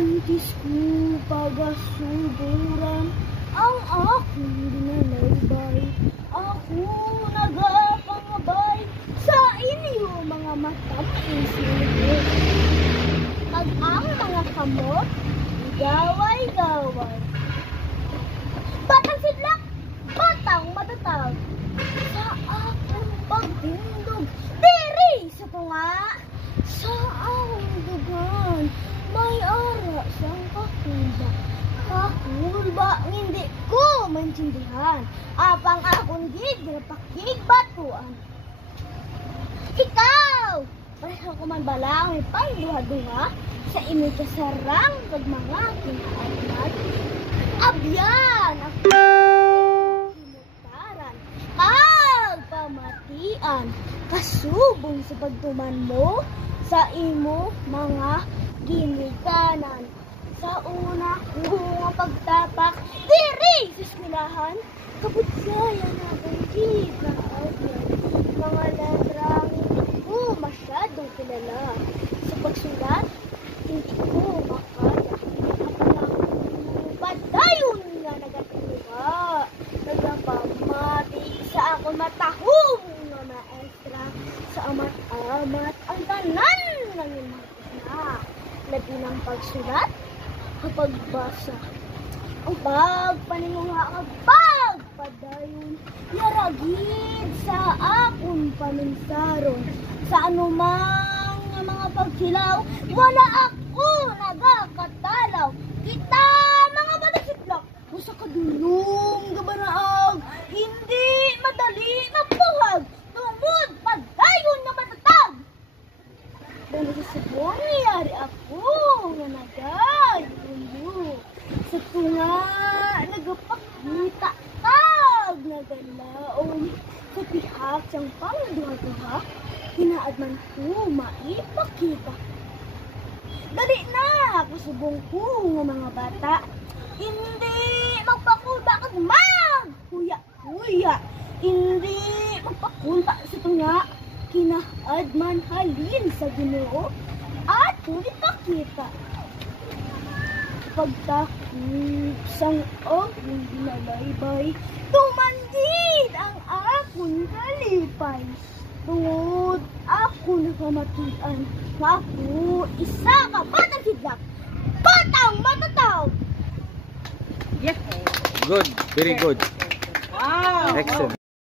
antis ko pagasuburan ang akong dinalaybay. Ako nagapangabay sa inyo mga matapang silid. Pag ang mga kamot, gaway-gaway. Batang sidlak, batang matatag, sa akong pagtindog, diri sa tunga, sa akong dugan, may ara siyang kakulba. Kakulba, hindi ko maintindihan. Apang akong gigapakig batuan. Ikaw! Pareho ko man balang may pangduha-duha sa inyo kasarang pag mga kinaalat. Abyan! Ako kinutaran, pamatian, kasubong sa pagtuman mo sa imo mga ginikanan. Sa una kong pagtapak, diri sa eskwelahan, kaputsayan akong kinaagyan. Mga letrang hindi ko masyadong kilala. Sa pagsulat, hindi ko makaya. Padayon nga nagatuluha. Nagpamati sa ako matahong nga maestra. Sa amat-amat ang tanan ng imang na. Labi ng pagsulat, kapag basa, ang pagpanimungha, kapag padayon, yaragid sa akong paminsaron. Sa anumang mga pagsilaw, wala ako nagakatalaw. Kita mga batasidlak, busa kadulong gabanaag, hindi madali mapuhag, tungod padayon na matatag. Dahil sa sabong niyari ako nga nagayon sa tunga nagapakita kag nagalaom sa tihak siyang pangduha-duha hinaadman ko maipakita. Dali na kusubong ko nga mga bata, hindi magpakulba kag maghuya-huya, hindi magpakulba sa tunga kinaadman halin sa Ginoo at ipakita. Pagtakip sang akong dinalaybay, tumandid ang akong kalipay. Tungod ako nakamatian, nga ako isa ka batang sidlak, batang matataw. Yes. Good, very good. Wow. Excellent.